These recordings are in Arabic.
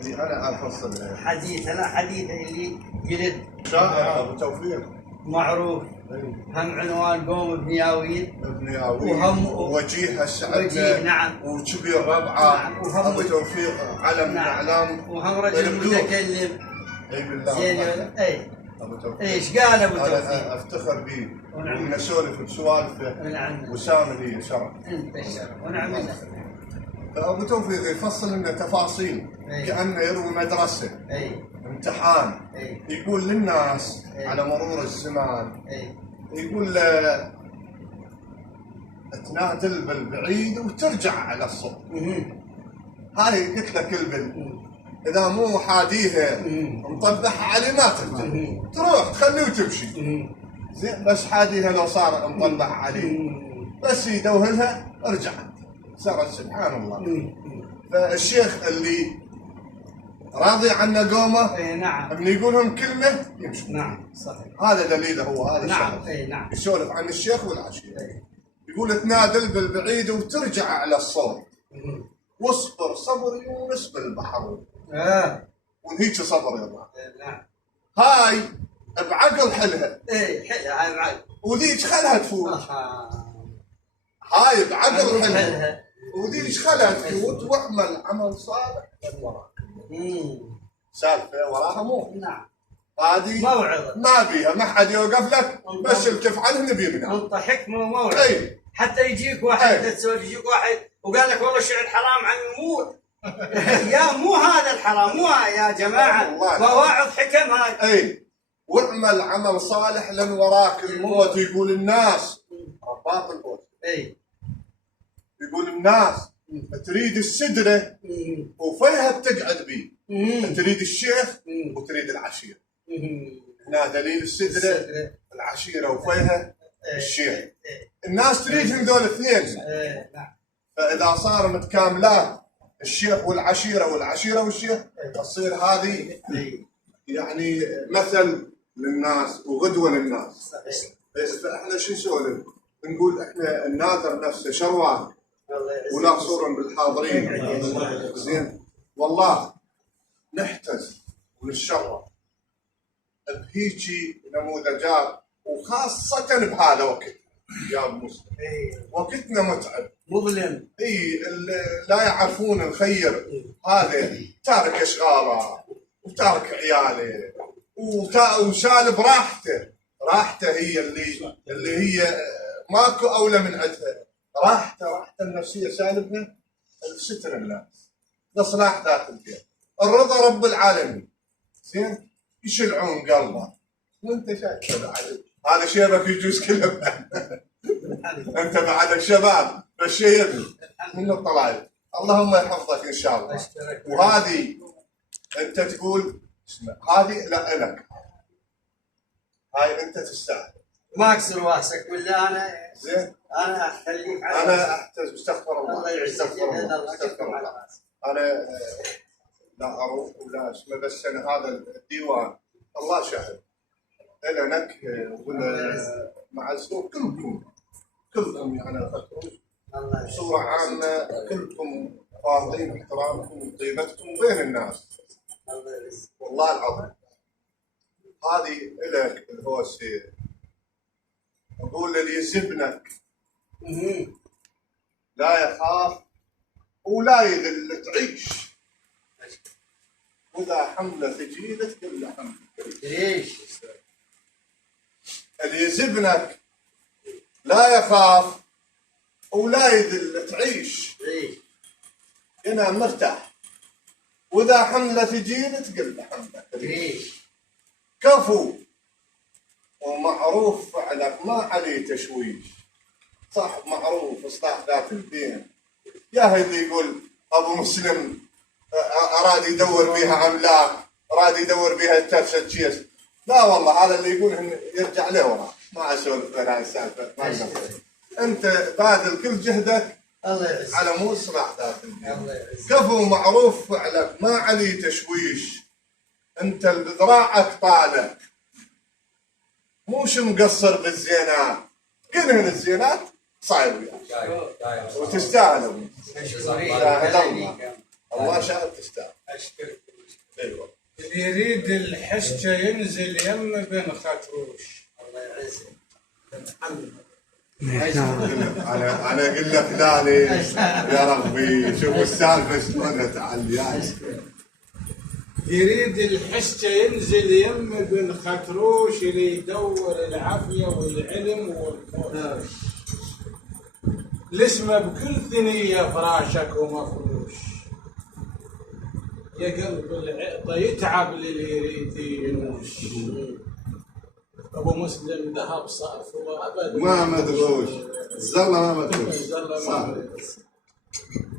انا افصل حديث اللي جلد شاعر ابو توفيق معروف. هم عنوان قوم بنياوين وهم وجيه السعد. وجيه نعم. وكبير ربعه. نعم. ابو توفيق علم من اعلام. وهم رجل متكلم. اي بالله. زين اي ابو توفيق. ايش قال ابو توفيق؟ انا افتخر به ونسولف بسوالفه. نعم. وسام لي شرف. انت الشرف ونعم بالله. فابو توفيق يفصل لنا تفاصيل كانه يروي مدرسه. امتحان. يقول للناس على مرور الزمان. يقول تنادل بالبعيد وترجع على الصوت. هاي قلت لك البل اذا مو حاديها مطبح عليه ما ترجع، تروح تخليه وتمشي. زين بس حاديها لو صار مطبح عليه بس يدوهلها رجعت صارت. سبحان الله. فالشيخ اللي راضي عنه قومه. نعم. من يقولهم كلمه يمشي. نعم صحيح. هذا دليله هو هذا. نعم. نعم. يسولف عن الشيخ والعشيره. يقول تنادل بالبعيد وترجع على الصوت. واصبر صبر يونس بالبحر. وهيك صبر يا الله. نعم. هاي بعقل حلها. حلها هاي بعقل. وذيك خلها تفوت. هاي بعقل حلها. وذيك خلها تفوت واعمل عمل صالح وراك. سالفه وراها مو. نعم. هذه موعظه ما بيها ما حد يوقف لك بس الكف عنه نبي منها. انت حكمه وموعظه. حتى يجيك واحد تسولف يجيك واحد وقال لك والله الشعر حرام عن الموت. يا مو هذا الحرام، مو يا جماعه مواعظ حكم هاي. واعمل عمل صالح لن وراك الموت. يقول الناس رباط الموت. يقول الناس تريد السدره وفيها بتقعد بيه. تريد الشيخ وتريد العشيره. هنا دليل السدره العشيره وفيها الشيخ. الناس تريدهم ذول الاثنين. فاذا صار متكاملات الشيخ والعشيره والعشيره والشيخ تصير هذه يعني مثل للناس وغدوه للناس. فاحنا شو نسولف؟ نقول احنا الناظر نفسه شرواك ولا صورا بالحاضرين. زين والله نحتز ونتشرف بهيجي نموذجات وخاصه بهذا الوقت يا ابو مسلم. وقتنا متعب مظلم. لا يعرفون الخير. هذا تارك اشغاله وتارك عياله وسالب راحته هي اللي هي ماكو اولى من عندها. راحته النفسيه سالبها ستر الناس لصلاح ذات البيت. الرضا رب العالمين. زين يشلعون قلبه وانت شايف هذا شيبك يجوز كله. انت بعدك شباب بس شيبني من الطلائع. اللهم يحفظك ان شاء الله. وهذه انت تقول هذه لا لك، هاي انت تستاهل. ما اكسر واسك ولا انا. زين انا اخليك انا احتاج. استغفر الله. الله يعزك. استغفر الله. انا لا اروح ولا اسمه بس انا هذا الديوان الله شاهد انا نكهه ولا مع السوق كلكم يعني اخذتوا بصوره عامه كلكم فاضلين احترامكم وطيبتكم بين الناس. والله العظيم هذه الك الهوسه. اقول اللي يزبنك لا يخاف ولا يذل تعيش. واذا حمله ثقيله تقل حمله. ليش؟ اللي يزبنك لا يخاف ولا يذل تعيش. هنا مرتاح. واذا حمله ثقيله تقل حمله. ليش؟ كفو ومعروف فعلك ما عليه تشويش. صاحب معروف اصلاح ذات البين. يا اللي يقول ابو مسلم اراد يدور بها عملاك، اراد يدور بها الترشة تشيس. لا والله هذا اللي يقول يرجع له وراه. ما اسولف غير هاي السالفه. انت باذل كل جهدك الله يعزك على مو اصلاح ذات البين. الله يعزك. كفو معروف فعلك ما عليه تشويش. انت اللي بذراعك طالع موش مقصر بالزينات. كلهن الزينات صاير وياك وتستاهل. الله شاهد تستاهل. ايوه. اللي يريد الحشة ينزل يم بن خاتروش. الله يعزك. انا اقول لك لا ليش يا ربي شوفوا السالفه شلون تعلي. يريد الحشة ينزل يم بن خاتروش اللي يدور العافية والعلم والفوز. الاسم بكل ثنية فراشك ومفروش. يا قلب العطا يتعب للي يريد ينوش. ابو مسلم ذهب صرف وابد ما مدغوش الزله ما مدغوش صح.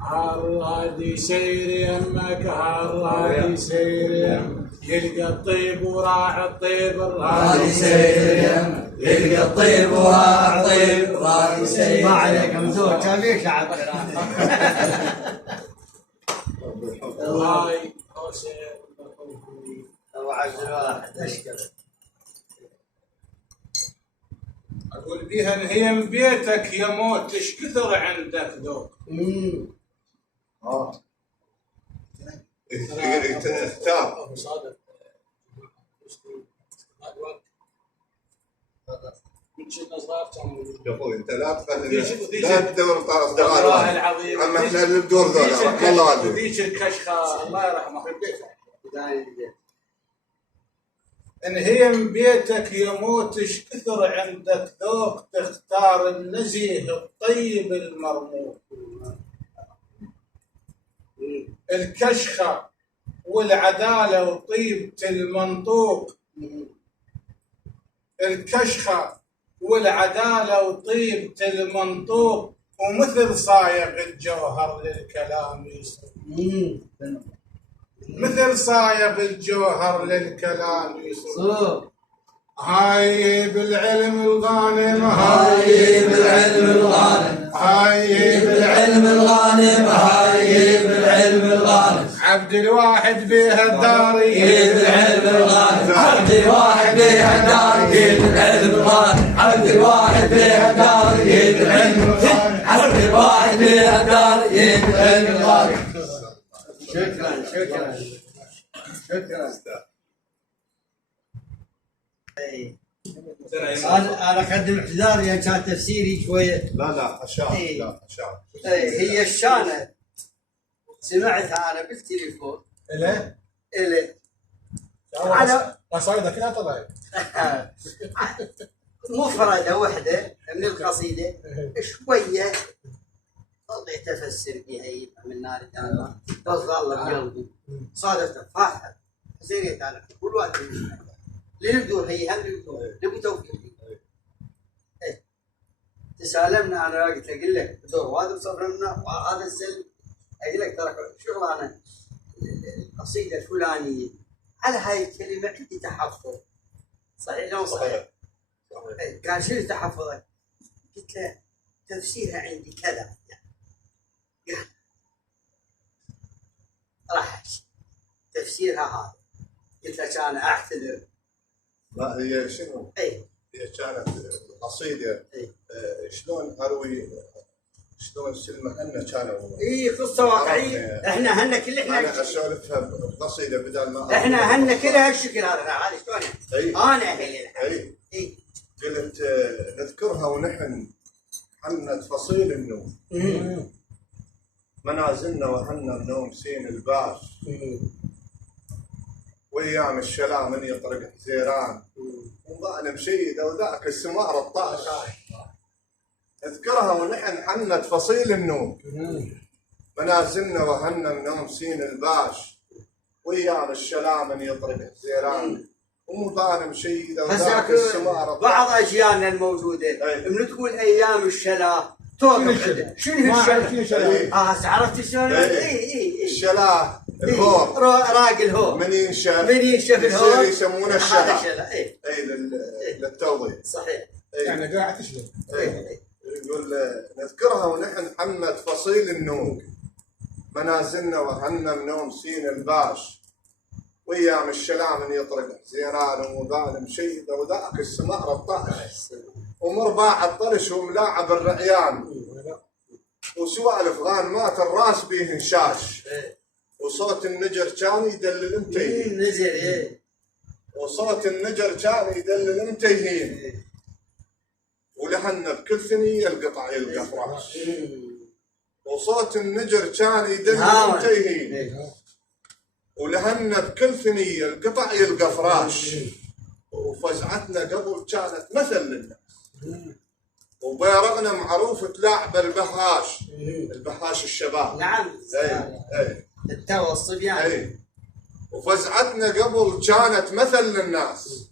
هالرادي سير يمك هالرادي سير يم يلقى الطيب وراع الطيب الرادي سير يم يلقى الطيب وراع الطيب الرادي سير. ما عليك مزور كان يشعب. الله ابو عبد الواحد اشكر. اقول بيها انهيم بيتك يا موت ايش كثر عندك ذوق. تختار ابو صادق يا اخوي انت لا تخلي لا تدور اصدقاء والله العظيم. اما احنا اللي بدور ذولا رحم الله والديك. ذيك الكشخه الله يرحمه في بيتك. انهيم بيتك يموت ايش كثر عندك ذوق تختار النزيه الطيب المرموق. الكشخه والعداله وطيبه المنطوق. الكشخه والعداله وطيبه المنطوق ومثل صايغ الجوهر للكلام يصرف. مثل صايغ الجوهر للكلام يصرف. هاي بالعلم الغانم هاي بالعلم الغانم هاي بالعلم الغانم هاي بالعلم الغانم. عبد الواحد بها الدار بالعلم الغانم عبد الواحد بها الدار بالعلم الغانم عبد الواحد بها الدار بالعلم الغانم عبد الواحد بها الدار بالعلم الغانم. شكرا شكرا شكرا. انا اقدم اعتذار لان كان تفسيري شويه. لا اشار لا اشار. هي الشانه سمعتها انا بالتليفون. الي انا قصيده كلها طلعت مفردة واحدة من القصيدة شوية ظليت أفسر بها من نار الدار بس ظل بقلبي صادفت فاحة حسينيت أنا كل واحد لنبدو هي هم نبو توفيق. تسالمنا أنا قلت أقول لك دور وهذا صبرنا وهذا السلم أقول لك ترى شغلانة القصيدة الفلانية على هاي الكلمة عندي تحفظ صحيح لو صحيح. قال شنو تحفظك؟ قلت له تفسيرها عندي كذا يعني. راح تفسيرها هذا. قلت له كان اعتذر. لا هي شنو؟ اي هي كانت قصيده شلون اروي شلون سلمة كانوا اي قصه واقعيه. احنا هن كل انا اسولفها بقصيده بدل ما احنا هن كلها الشكل هذا شلون انا اي قلت نذكرها ونحن حنت فصيل النوم منازلنا وحنا النوم سين الباش وايام الشلا من يطرق حزيران وضعنا مشيده وذاك السمار الطاش. نذكرها ونحن حنت فصيل النوم منازلنا وحنا النوم سين الباش وايام الشلا من يطرق حزيران ومضانا مشيده وذاك السمار الطاش. بعض اجيالنا الموجوده من تقول ايام الشلا توقف شنو الشلا؟ عرفت شلون؟ اي الشلا الهور راق الهور من ينشف الهور يسمونه الشلا. اي للتوضيح صحيح. يعني قاعد تشلل. يقول نذكرها ونحن حمت فصيل النوم منازلنا وحنا منوم سين الباش وايام الشلا من يطرق حزيران ومضان مشيده وذاك السمار الطاش ومرباع الطرش وملاعب الرعيان وسوالف غانمات الراس بيه انشاش وصوت النجر كان يدلل متيهين. نجر ايه. وصوت النجر كان يدلل متيهين. ولحنا بكل ثنية القطع يلقى فراش. وصوت النجر كان يدلل متيهين. ولهنا بكل ثنية القطع يلقى فراش. وفزعتنا قبل كانت مثل للناس. وبيرغنا معروف تلاعب البهاش. البهاش الشباب. نعم. اي التو الصبيان. وفزعتنا قبل كانت مثل للناس.